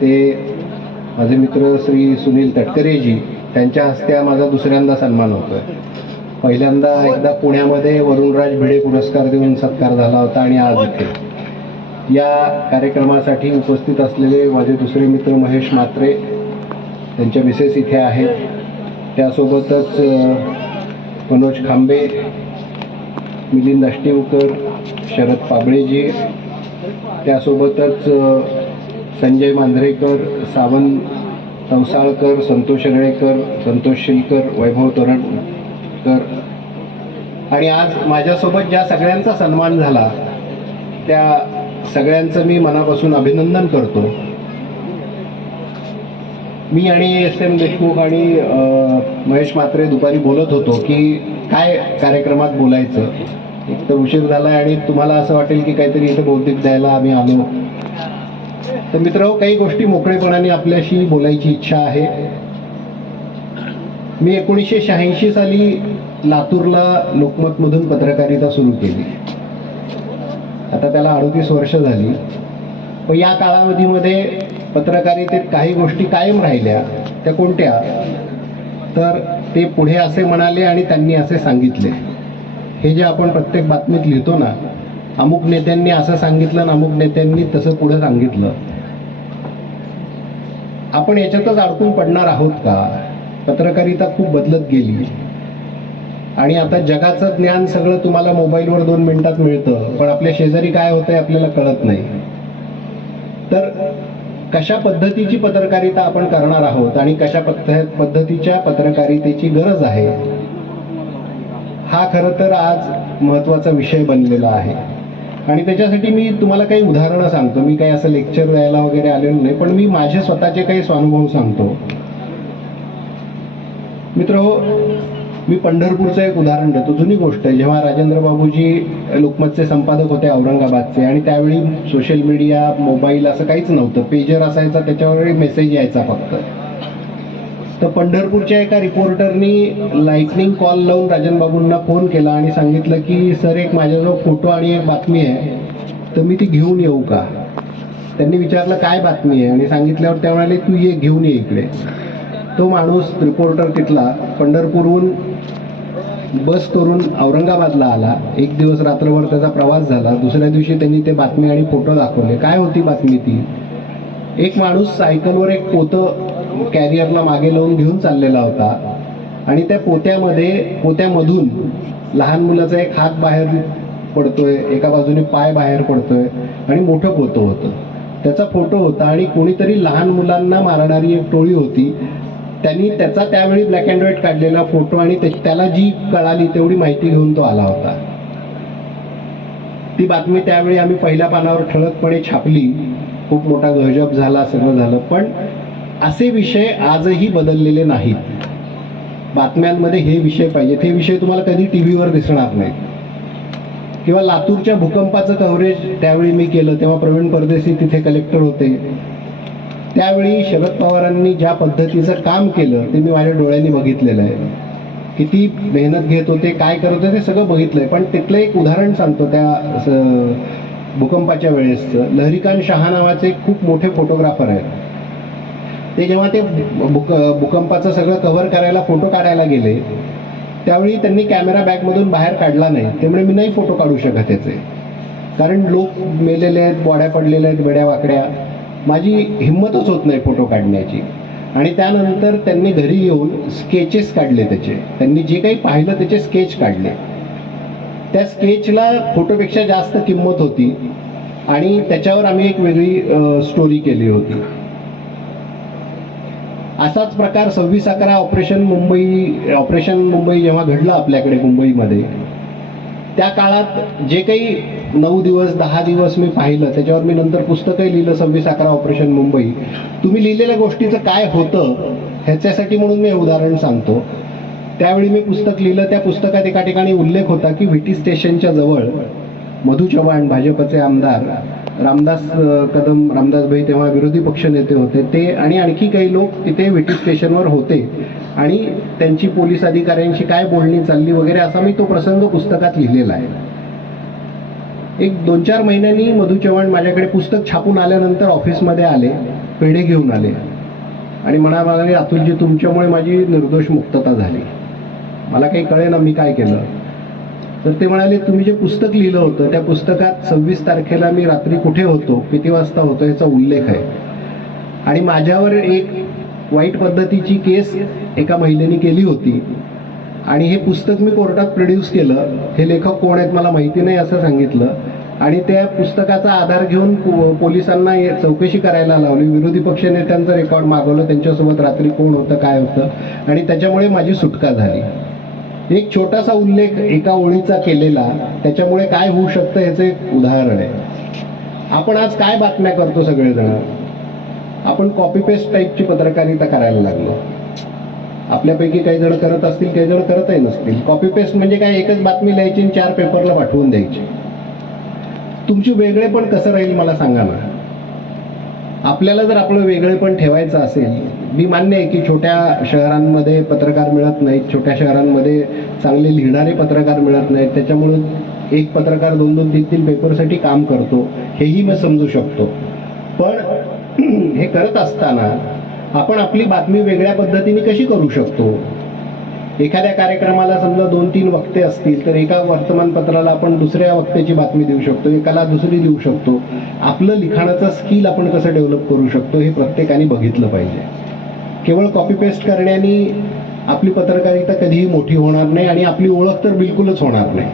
ते माझे मित्र श्री सुनील तटकरेजी, त्यांच्या हस्ते माझा दुसऱ्यांदा सन्मान होतोय. पहिल्यांदा एकदा पुण्यामध्ये वरुणराज भिडे पुरस्कार देऊन सत्कार झाला होता आणि आज इथे या कार्यक्रमासाठी उपस्थित असलेले माझे दुसरे मित्र महेश म्हात्रे, त्यांच्या मिसेस इथे आहेत. त्यासोबतच मनोज खांबे, मिलिंद अष्टिवकर, शरद पाबळेजी, त्यासोबतच संजय मांजरेकर, सावंत तवसाळकर, संतोष रेळेकर, संतोष शिलकर, वैभव तोरणकर. आणि आज माझ्यासोबत ज्या सगळ्यांचा सन्मान झाला त्या सगळ्यांचं मी मनापासून अभिनंदन करतो. मी आणि एस.एम. देशमुख आणि महेश म्हात्रे दुपारी बोलत होतो की काय कार्यक्रमात बोलायचं. एक तर उशीर झाला आणि तुम्हाला असं वाटेल की काहीतरी इथं बौद्धिक द्यायला आम्ही आलो. तर मित्रांनो, काही गोष्टी मोकळेपणाने आपल्याशी बोलायची इच्छा आहे. मी 1986 साली लातूरला लोकमतमधून पत्रकारिता सुरू केली. आता त्याला 38 वर्ष झाली. पण या कालावधीमध्ये पत्रकारितेत काही गोष्टी कायम राहिल्या. त्या कोणत्या? तर ते पुढे असे म्हणाले आणि त्यांनी असे सांगितले. हे जे आपण प्रत्येक बातमीत लिहितो ना, अमुक नेत्यांनी असं सांगितलं आणि अमुक नेत्यांनी तसं पुढे सांगितलं, आपण याच्यातच अडकून पडणार आहोत का? पत्रकारिता खूप बदलत गेली आणि आता जगाचं ज्ञान सगळं तुम्हाला मोबाईलवर 2 मिनिटात मिळतं, पण आपल्या शेजारी काय होतंय आपल्याला कळत नाही. तर कशा पद्धतीची पत्रकारिता आपण करणार आहोत आणि कशा पद्धतीच्या पत्रकारितेची गरज आहे, हा खरं तर आज महत्त्वाचा विषय बनलेला आहे. आणि त्याच्यासाठी मी तुम्हाला काही उदाहरणं सांगतो. मी काही असं लेक्चर द्यायला वगैरे आलेलो नाही, पण मी माझे स्वतःचे काही स्वानुभव सांगतो. मित्रहो, मी पंढरपूरचं एक उदाहरण देतो. जुनी गोष्ट आहे. जेव्हा राजेंद्र बाबूजी लोकमतचे संपादक होते औरंगाबादचे, आणि त्यावेळी सोशल मीडिया, मोबाईल असं काहीच नव्हतं. पेजर असायचा, त्याच्यावर मेसेज यायचा फक्त. तर पंढरपूरच्या एका रिपोर्टरनी लाईटनिंग कॉल लावून राजन बाबूंना फोन केला आणि सांगितलं की सर, एक माझ्याजवळ फोटो आणि एक बातमी आहे, तर मी ती घेऊन येऊ का? त्यांनी विचारलं काय बातमी आहे, आणि सांगितल्यावर ते म्हणाले तू ये, घेऊन ये इकडे. तो माणूस, रिपोर्टर तिथला, पंढरपूरहून बस करून औरंगाबादला आला. एक दिवस रात्रभर त्याचा प्रवास झाला. दुसऱ्या दिवशी त्यांनी ते बातमी आणि फोटो दाखवले. काय होती बातमी ती? एक माणूस सायकलवर एक पोतं कॅरियरला मागे लावून घेऊन चाललेला होता आणि त्या पोत्यामधून लहान मुलाचा एक हात बाहेर पडतोय, एका बाजूने पाय बाहेर पडतोय आणि मोठं पोतं होतं. त्याचा फोटो होता आणि कोणीतरी लहान मुलांना मारणारी एक टोळी होती. त्यांनी त्याचा त्यावेळी ब्लॅक अँड व्हाईट काढलेला फोटो आणि त्याला जी कळाली तेवढी माहिती घेऊन तो आला होता. ती बातमी त्यावेळी आम्ही पहिल्या पानावर ठळकपणे छापली. खूप मोठा गजब झाला, सगळं झालं. पण असे विषय आजही बदललेले नाहीत. बातम्यांमध्ये हे विषय पाहिजेत. हे विषय तुम्हाला कधी टीव्हीवर दिसणार नाहीत. किंवा लातूरच्या भूकंपाचं कव्हरेज त्यावेळी मी केलं, तेव्हा प्रवीण परदेशी तिथे कलेक्टर होते. त्यावेळी शरद पवारांनी ज्या पद्धतीचं काम केलं ते मी माझ्या डोळ्यांनी बघितलेलं आहे. किती मेहनत घेत होते, काय करत होते, ते सगळं बघितलंय. पण तिथलं एक उदाहरण सांगतो. त्या भूकंपाच्या वेळेसचं लहरीकांत शहा नावाचे खूप मोठे फोटोग्राफर आहेत. ते जेव्हा ते भूकंपाचं सगळं कव्हर करायला फोटो काढायला गेले, त्यावेळी त्यांनी कॅमेरा बॅगमधून बाहेर काढला नाही. त्यामुळे मी नाही फोटो काढू शकत त्याचे, कारण लोक मेलेले आहेत, बॉड्या पडलेल्या आहेत वेड्या वाकड्या. माझी हिंमतच होत नाही फोटो काढण्याची. आणि त्यानंतर त्यांनी घरी येऊन स्केचेस काढले त्याचे. त्यांनी जे काही पाहिलं त्याचे स्केच काढले. त्या स्केचला फोटोपेक्षा जास्त किंमत होती आणि त्याच्यावर आम्ही एक वेगळी स्टोरी केली होती. असाच प्रकार 26/11 ऑपरेशन मुंबई जेव्हा घडलं आपल्याकडे मुंबईमध्ये, त्या काळात जे काही 9 दिवस 10 दिवस मी पाहिलं, त्याच्यावर मी नंतर पुस्तकही लिहिलं, 26/11 ऑपरेशन मुंबई. तुम्ही लिहिलेल्या गोष्टीचं काय होतं ह्याच्यासाठी म्हणून मी हे उदाहरण सांगतो. त्यावेळी मी पुस्तक लिहिलं. त्या पुस्तकात एका ठिकाणी उल्लेख होता की व्हीटी स्टेशनच्या जवळ मधू चव्हाण, भाजपचे आमदार, रामदास कदम, रामदासभाई तेव्हा विरोधी पक्ष नेते होते, ते आणि आणखी काही लोक तिथे व्हीटी स्टेशनवर होते आणि त्यांची पोलीस अधिकाऱ्यांशी काय बोलणी चालली वगैरे असा मी तो प्रसंग पुस्तकात लिहिलेला आहे. एक 2-4 महिन्यांनी मधू चव्हाण माझ्याकडे पुस्तक छापून आल्यानंतर ऑफिसमध्ये आले पेढे घेऊन आले आणि म्हणाले, अतुलजी तुमच्यामुळे माझी निर्दोष मुक्तता झाली. मला काही कळेना मी काय केलं. तर ते म्हणाले, तुम्ही जे पुस्तक लिहिलं होतं त्या पुस्तकात 26 तारखेला मी रात्री कुठे होतो, किती वाजता होतो याचा उल्लेख आहे. आणि माझ्यावर एक वाईट पद्धतीची केस एका महिलेने केली होती आणि हे पुस्तक मी कोर्टात प्रोड्यूस केलं. हे लेखक कोण आहेत मला माहिती नाही असं सांगितलं आणि त्या पुस्तकाचा आधार घेऊन पोलिसांना चौकशी करायला लावली. विरोधी पक्ष नेत्यांचं रेकॉर्ड मागवलं, त्यांच्यासोबत रात्री कोण होतं काय होतं आणि त्याच्यामुळे माझी सुटका झाली. एक छोटासा उल्लेख एका ओळीचा केलेला त्याच्यामुळे काय होऊ शकतं याचं एक उदाहरण आहे. आपण आज काय बातम्या करतो सगळेजण, आपण कॉपी पेस्ट टाईपची पत्रकारिता करायला लागलो. आपल्यापैकी काही जण करत असतील, काही जण करतही नसतील. कॉपी पेस्ट म्हणजे काय, एकच बातमी लिहायची आणि 4 पेपरला पाठवून द्यायची. तुमची वेगळेपण कसं राहील मला सांगा ना. आपल्याला जर आपलं वेगळेपण ठेवायचं असेल, मी मान्य आहे की छोट्या शहरांमध्ये पत्रकार मिळत नाहीत, छोट्या शहरांमध्ये चांगले लिहिणारे पत्रकार मिळत नाहीत, त्याच्यामुळं एक पत्रकार 2-2, 3-3 पेपरसाठी काम करतो, हेही मी समजू शकतो. पण हे करत असताना आपण आपली बातमी वेगळ्या पद्धतीने कशी करू शकतो. एखाद्या कार्यक्रमाला समजा 2-3 वक्ते असतील तर एका वर्तमानपत्राला आपण दुसऱ्या वक्त्याची बातमी देऊ शकतो, एकाला दुसरी देऊ शकतो. आपलं लिखाणाचं स्किल आपण कसं डेव्हलप करू शकतो हे प्रत्येकाने बघितलं पाहिजे. केवळ कॉपी पेस्ट करण्याने आपली पत्रकारिता कधीही मोठी होणार नाही आणि आपली ओळख तर बिलकुलच होणार नाही.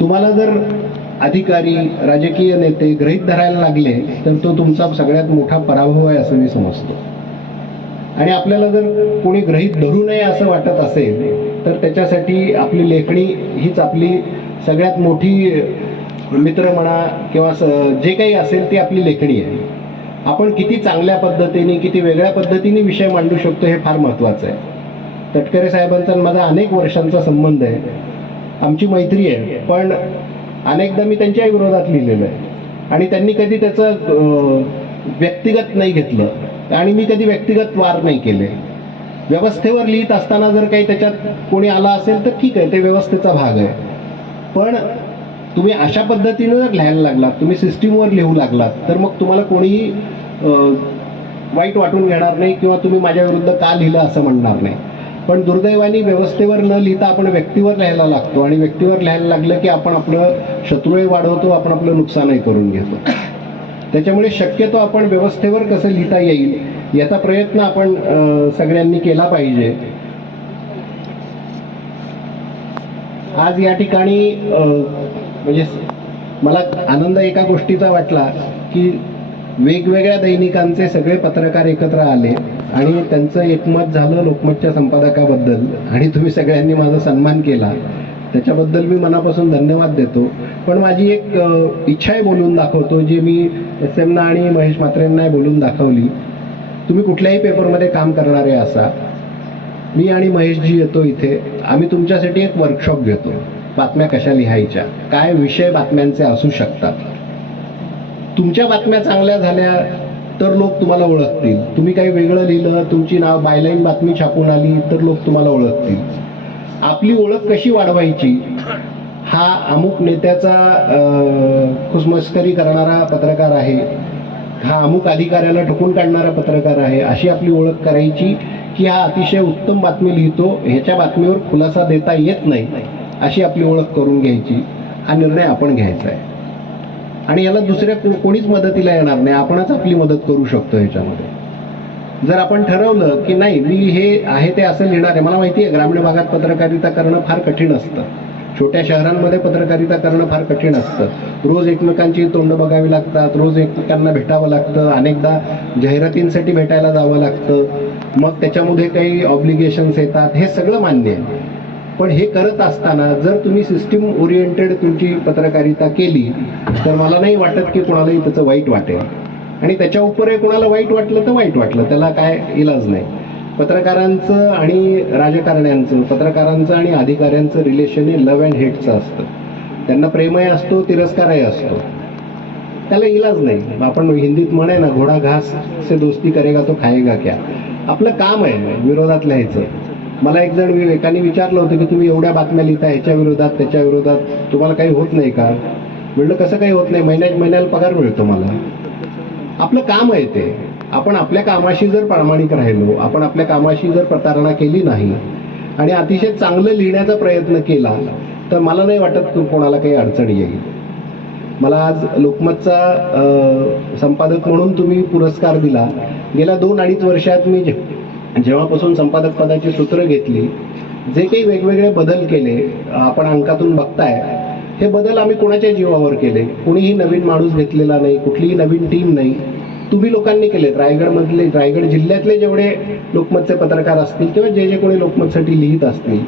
तुम्हाला जर अधिकारी, राजकीय नेते गृहीत धरायला लागले तर तो तुमचा सगळ्यात मोठा पराभव आहे असं मी समजतो. आणि आपल्याला जर कोणी गृहीत धरू नये असं वाटत असेल तर त्याच्यासाठी आपली लेखणी हीच आपली सगळ्यात मोठी मित्र म्हणा किंवा जे काही असेल ती आपली लेखणी आहे. आपण किती चांगल्या पद्धतीने, किती वेगळ्या पद्धतीने विषय मांडू शकतो हे फार महत्त्वाचं आहे. तटकरे साहेबांचा माझा अनेक वर्षांचा संबंध आहे, आमची मैत्री आहे. पण अनेकदा मी त्यांच्याही विरोधात लिहिलेलं आहे आणि त्यांनी कधी त्याचं व्यक्तिगत नाही घेतलं आणि मी कधी व्यक्तिगत वार नाही केले. व्यवस्थेवर लिहित असताना जर काही त्याच्यात कोणी आला असेल तर ठीक आहे, ते व्यवस्थेचा भाग आहे. पण तुम्ही अशा पद्धतीने जर लिहायला लागलात, तुम्ही सिस्टीमवर लिहू लागलात तर मग तुम्हाला कोणीही वाईट वाटून घेणार नाही किंवा तुम्ही माझ्या विरुद्ध का लिहिलं असं म्हणणार नाही. पण दुर्दैवाने व्यवस्थेवर न लिहिता आपण व्यक्तीवर लिहायला लागतो आणि व्यक्तीवर लिहायला लागलं की आपण आपलं शत्रूही वाढवतो, आपण आपलं नुकसानही करून घेतो. त्याच्यामुळे शक्यतो आपण व्यवस्थेवर कसं लिहिता येईल याचा प्रयत्न आपण सगळ्यांनी केला पाहिजे. आज या ठिकाणी म्हणजे मला आनंद एका गोष्टीचा वाटला की वेगवेगळ्या दैनिकांचे सगळे पत्रकार एकत्र आले आणि त्यांचं एकमत झालं लोकमतच्या संपादकाबद्दल आणि तुम्ही सगळ्यांनी माझा सन्मान केला, त्याच्याबद्दल मी मनापासून धन्यवाद देतो. पण माझी एक इच्छा आहे बोलून दाखवतो, जी मी SM ना आणि महेश म्हात्रेंना बोलून दाखवली. तुम्ही कुठल्याही पेपरमध्ये काम करणारे असा, मी आणि महेशजी येतो इथे, आम्ही तुमच्यासाठी एक वर्कशॉप घेतो. बातम्या कशा लिहायच्या, काय विषय बातम्यांचे असू शकतात. तुमच्या बातम्या चांगल्या झाल्या तर लोक तुम्हाला ओळखतील. तुम्ही काही वेगळं लिहिलं, तुमची नाव बायलाईन बातमी छापून आली तर लोक तुम्हाला ओळखतील. आपली ओळख कशी वाढवायची, हा अमुक नेत्याचा खुशमस्करी करणारा पत्रकार आहे, हा अमुक अधिकाऱ्याला ठोकून काढणारा पत्रकार आहे, अशी आपली ओळख करायची की हा अतिशय उत्तम बातमी लिहितो, ह्याच्या बातमीवर खुलासा देता येत नाही, अशी आपली ओळख करून घ्यायची. हा निर्णय आपण घ्यायचा आहे आणि याला दुसऱ्या कोणीच मदतीला येणार नाही, आपणच आपली मदत करू शकतो ह्याच्यामध्ये. जर आपण ठरवलं की नाही मी हे आहे ते असं लिहिणार आहे. मला माहिती आहे ग्रामीण भागात पत्रकारिता करणं फार कठीण असतं, छोट्या शहरांमध्ये पत्रकारिता करणं फार कठीण असतं. रोज एकमेकांची तोंड बघावी लागतात, रोज एकमेकांना भेटावं लागतं, अनेकदा जाहिरातींसाठी भेटायला जावं लागतं, मग त्याच्यामध्ये काही ऑब्लिगेशन्स येतात, हे सगळं मान्य आहे. पण हे करत असताना जर तुम्ही सिस्टीम ओरिएंटेड तुमची पत्रकारिता केली तर मला नाही वाटत की कोणालाही त्याचं वाईट वाटेल. आणि त्याच्या उपरही कोणाला वाईट वाटलं तर वाईट वाटलं, त्याला काय इलाज नाही. पत्रकारांचं आणि राजकारण्यांचं, पत्रकारांचं आणि अधिकाऱ्यांचं रिलेशन हे लव्ह अँड हेटचं असतं. त्यांना प्रेमही असतो, तिरस्कारही असतो, त्याला इलाज नाही. आपण हिंदीत म्हणे ना, घोडा घास से दोस्ती करेगा तो खाएगा क्या. आपलं काम आहे विरोधात लिहायचं. मला एक जण एकाने विचारलं होतं की तुम्ही एवढ्या बातम्या लिहिता, ह्याच्या विरोधात त्याच्या विरोधात, तुम्हाला काही होत नाही का. म्हटलं कसं काही होत नाही, महिन्याला पगार मिळतो मला. आपलं काम आहे ते. आपण आपल्या कामाशी जर प्रामाणिक राहिलो, आपण आपल्या कामाशी जर प्रतारणा केली नाही आणि अतिशय चांगलं लिहिण्याचा प्रयत्न केला, तर मला नाही वाटत की कोणाला काही अडचण येईल. मला आज लोकमतचा संपादक म्हणून तुम्ही पुरस्कार दिला. गेल्या 2-2.5 वर्षात मी जेव्हापासून संपादक पदाची सूत्र घेतली, जे काही वेगवेगळे बदल केले आपण अंकातून बघताय, हे बदल आम्ही कोणाच्या जीवावर केले. कुणीही नवीन माणूस घेतलेला नाही, कुठलीही नवीन टीम नाही, तुम्ही लोकांनी केलेत. रायगड जिल्ह्यातले जेवढे लोकमतचे पत्रकार असतील किंवा जे जे कोणी लोकमतसाठी लिहित असतील,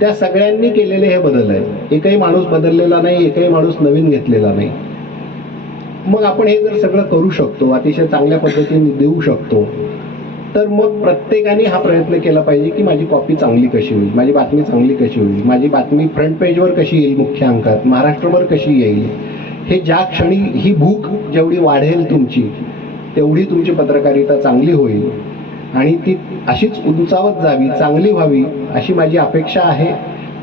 त्या सगळ्यांनी केलेले हे बदल आहेत. एकही माणूस बदललेला नाही, एकही माणूस नवीन घेतलेला नाही. मग आपण हे जर सगळं करू शकतो, अतिशय चांगल्या पद्धतीने देऊ शकतो, तर मग प्रत्येकाने हा प्रयत्न केला पाहिजे की माझी कॉपी चांगली कशी होईल, माझी बातमी चांगली कशी होईल, माझी बातमी फ्रंट पेजवर कशी येईल, मुख्य अंकात महाराष्ट्रभर कशी येईल. हे ज्या क्षणी ही भूक जेवढी वाढेल तुमची, तेवढी तुमची पत्रकारिता चांगली होईल आणि ती अशीच उंचावत जावी, चांगली व्हावी, अशी माझी अपेक्षा आहे.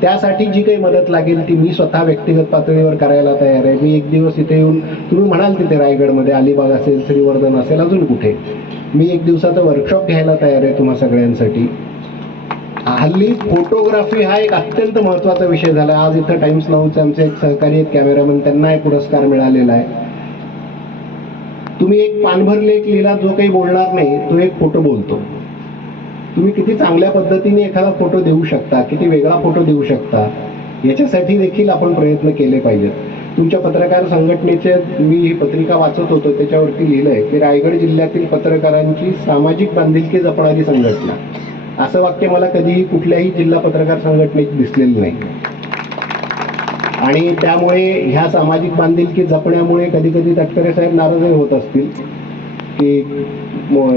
त्यासाठी जी काही मदत लागेल ती मी स्वतः व्यक्तिगत पातळीवर करायला तयार आहे. मी एक दिवस इथे येऊन, तुम्ही म्हणाल तिथे रायगडमध्ये अलिबाग असेल, श्रीवर्धन असेल, अजून कुठे, मी एक दिवसाचं वर्कशॉप घ्यायला तयार आहे तुम्हा सगळ्यांसाठी. हल्ली फोटोग्राफी हा एक अत्यंत महत्त्वाचा विषय झाला. आज इथं टाइम्स नाऊचे आमचे एक सहकारी आहेत कॅमेरामन, त्यांना एक पुरस्कार मिळालेला आहे. तुम्ही एक पानभर लेख लिहिला, जो काही बोलणार नाही तो एक फोटो बोलतो. तुम्ही किती चांगल्या पद्धतीने एखादा फोटो देऊ शकता, किती वेगळा फोटो देऊ शकता, याच्यासाठी देखील आपण प्रयत्न केले पाहिजेत. तुमच्या पत्रकार संघटनेचे मी ही पत्रिका वाचत होतो, त्याच्यावरती लिहिलंय की रायगड जिल्ह्यातील पत्रकारांची सामाजिक बांधिलकी जपणारी संघटना. असं वाक्य मला कधीही कुठल्याही जिल्हा पत्रकार संघटनेत दिसलेलं नाही. आणि त्यामुळे ह्या सामाजिक बांधिलकी जपण्यामुळे कधी कधी तटकरे साहेब नाराजही होत असतील की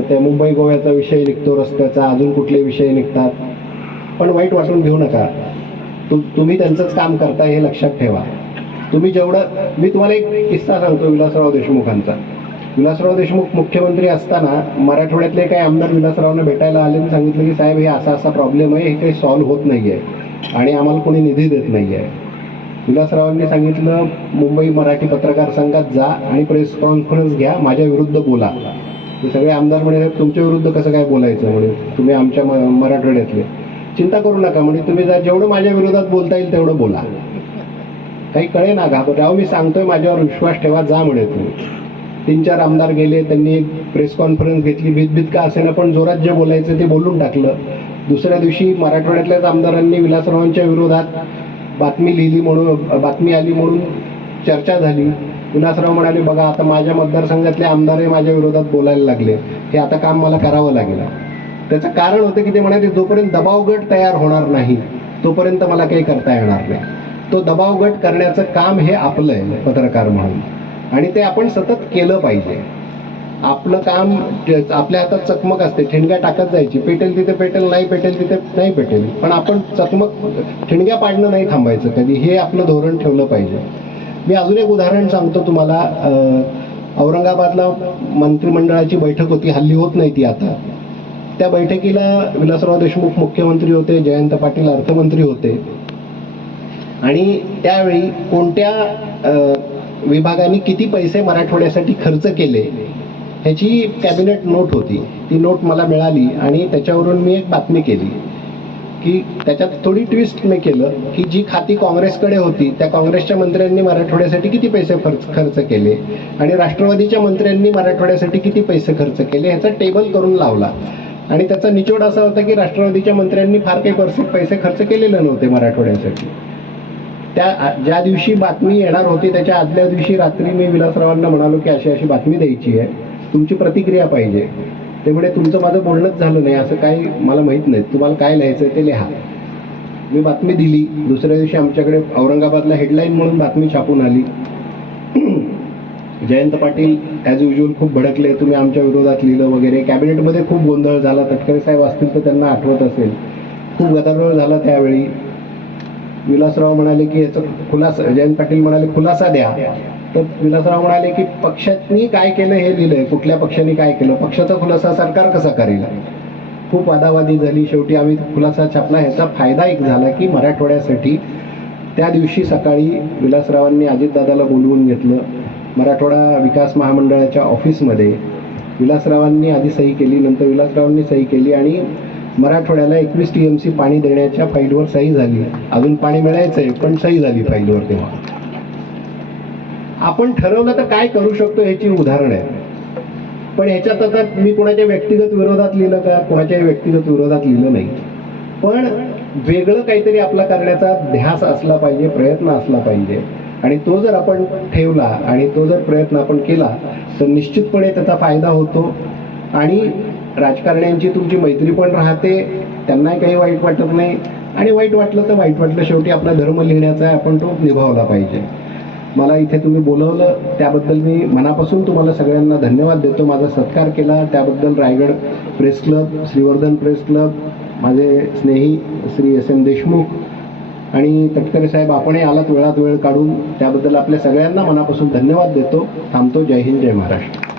त्या मुंबई गोव्याचा विषय निघतो, रस्त्याचा, अजून कुठले विषय निघतात. पण वाईट वाटून घेऊ नका, तुम्ही त्यांचंच काम करताय हे लक्षात ठेवा. तुम्ही जेवढं, मी तुम्हाला एक किस्सा सांगतो विलासराव देशमुखांचा. विलासराव देशमुख मुख्यमंत्री असताना मराठवाड्यातले काही आमदार विलासरावांना भेटायला आले आणि सांगितलं की साहेब हे असा असा प्रॉब्लेम आहे, हे काही सॉल्व्ह होत नाही आहे आणि आम्हाला कोणी निधी देत नाही आहे. विलासरावांनी सांगितलं मुंबई मराठी पत्रकार संघात जा आणि प्रेस कॉन्फरन्स घ्या, माझ्या विरुद्ध बोला. ते सगळे आमदार म्हणे तुमच्या विरुद्ध कसं काय बोलायचं, म्हणे तुम्ही आमच्या मराठवाड्यातले. चिंता करू नका म्हणे, तुम्ही जा, जेवढं माझ्या विरोधात बोलता येईल तेवढं बोला, काही कळे ना घाबराव, मी सांगतोय माझ्यावर विश्वास ठेवा, जा म्हणे तुम्ही. 3-4 आमदार गेले, त्यांनी एक प्रेस कॉन्फरन्स घेतली, भीतभीत का असेना पण जोरात जे बोलायचं ते बोलून टाकलं. दुसऱ्या दिवशी मराठवाड्यातल्याच आमदारांनी विलासरावांच्या विरोधात बातमी लिहिली, म्हणून बातमी आली म्हणून चर्चा झाली. विलासराव म्हणाले बघा आता माझ्या मतदारसंघातले आमदारही माझ्या विरोधात बोलायला लागले, हे आता काम मला करावं लागेल. त्याचं कारण होतं की ते म्हणाले जोपर्यंत दबावगट तयार होणार नाही तोपर्यंत मला काही करता येणार नाही. तो दबावगट करण्याचं काम हे आपलं आहे पत्रकार म्हणून, आणि ते आपण सतत केलं पाहिजे. आपलं काम, आपल्या हातात चकमक असते, ठिणग्या टाकत जायची, पेटेल तिथे पेटेल, नाही पेटेल तिथे नाही पेटेल, पण आपण चकमक, ठिणग्या पाडणं नाही थांबायचं कधी, हे आपलं धोरण ठेवलं पाहिजे. मी अजून एक उदाहरण सांगतो तुम्हाला. औरंगाबादला मंत्रिमंडळाची बैठक होती, हल्ली होत नाही ती आता. त्या बैठकीला विलासराव देशमुख मुख्यमंत्री होते, जयंत पाटील अर्थमंत्री होते, आणि त्यावेळी कोणत्या विभागाने किती पैसे मराठवाड्यासाठी खर्च केले ह्याची कॅबिनेट नोट होती. ती नोट मला मिळाली आणि त्याच्यावरून मी एक बातमी केली की त्याच्यात थोडी ट्विस्ट मी केलं की जी खाती काँग्रेसकडे होती त्या काँग्रेसच्या मंत्र्यांनी मराठवाड्यासाठी किती पैसे खर्च केले आणि राष्ट्रवादीच्या मंत्र्यांनी मराठवाड्यासाठी किती पैसे खर्च केले ह्याचा टेबल करून लावला. आणि त्याचा निचोड असा होता की राष्ट्रवादीच्या मंत्र्यांनी फार काही पैसे खर्च केलेले नव्हते मराठवाड्यासाठी. त्या ज्या दिवशी बातमी येणार होती त्याच्या आदल्या दिवशी रात्री मी विलासरावांना म्हणालो की अशी अशी बातमी द्यायची आहे, तुमची प्रतिक्रिया पाहिजे. ते म्हणे तुमचं माझं बोलणंच झालं नाही, असं काही मला माहीत नाही, तुम्हाला काय लिहायचं ते लिहा. मी बातमी दिली. दुसऱ्या दिवशी आमच्याकडे औरंगाबादला हेडलाईन म्हणून बातमी छापून आली. जयंत पाटील ॲज युजल खूप भडकले, तुम्ही आमच्या विरोधात लिहिलं वगैरे. कॅबिनेटमध्ये खूप गोंधळ झाला. तटकरे साहेब असतील तर त्यांना आठवत असेल, खूप गदारोळ झाला त्यावेळी. विलासराव म्हणाले की याचा खुलासा, जयंत पाटील म्हणाले खुलासा द्या. तर विलासराव म्हणाले की पक्षांनी काय केलं हे लिहिलंय, कुठल्या पक्षाने काय केलं, पक्षाचा खुलासा सरकार कसा करेल. खूप वादावादी झाली. शेवटी आम्ही खुलासा छापला. ह्याचा फायदा एक झाला की मराठवाड्यासाठी त्या दिवशी सकाळी विलासरावांनी अजितदादाला बोलवून घेतलं. मराठवाडा विकास महामंडळाच्या ऑफिसमध्ये विलासरावांनी आधी सही केली, नंतर विलासरावांनी सही केली आणि मराठवाड्याला 21 TMC पाणी देण्याच्या फाईलवर सही झाली. अजून पाणी मिळायचं आहे पण सही झाली फाईलवर. तेव्हा आपण ठरवलं तर काय करू शकतो ह्याची उदाहरण आहे. पण ह्याच्यात आता मी कोणाच्या व्यक्तिगत विरोधात लिहिलं का? कोणाच्याही व्यक्तिगत विरोधात लिहिलं नाही. पण वेगळं काहीतरी आपला करण्याचा ध्यास असला पाहिजे, प्रयत्न असला पाहिजे. आणि तो जर आपण ठेवला आणि तो जर प्रयत्न आपण केला तर निश्चितपणे त्याचा फायदा होतो. आणि राजकारण्यांची तुमची मैत्री पण राहते, त्यांनाही काही वाईट वाटत नाही. आणि वाईट वाटलं तर वाईट वाटलं, शेवटी आपला धर्म लिहिण्याचा आहे, आपण तो निभावला पाहिजे. मला इथे तुम्ही बोलवलं त्याबद्दल मी मनापासून तुम्हाला सगळ्यांना धन्यवाद देतो. माझा सत्कार केला त्याबद्दल Raigad press club, Shrivardhan press club, माझे स्नेही श्री SM देशमुख आणि तटकरे साहेब, आपणही आलात वेळात वेळ काढून, त्याबद्दल आपल्या सगळ्यांना मनापासून धन्यवाद देतो. थांबतो. जय हिंद, जय महाराष्ट्र.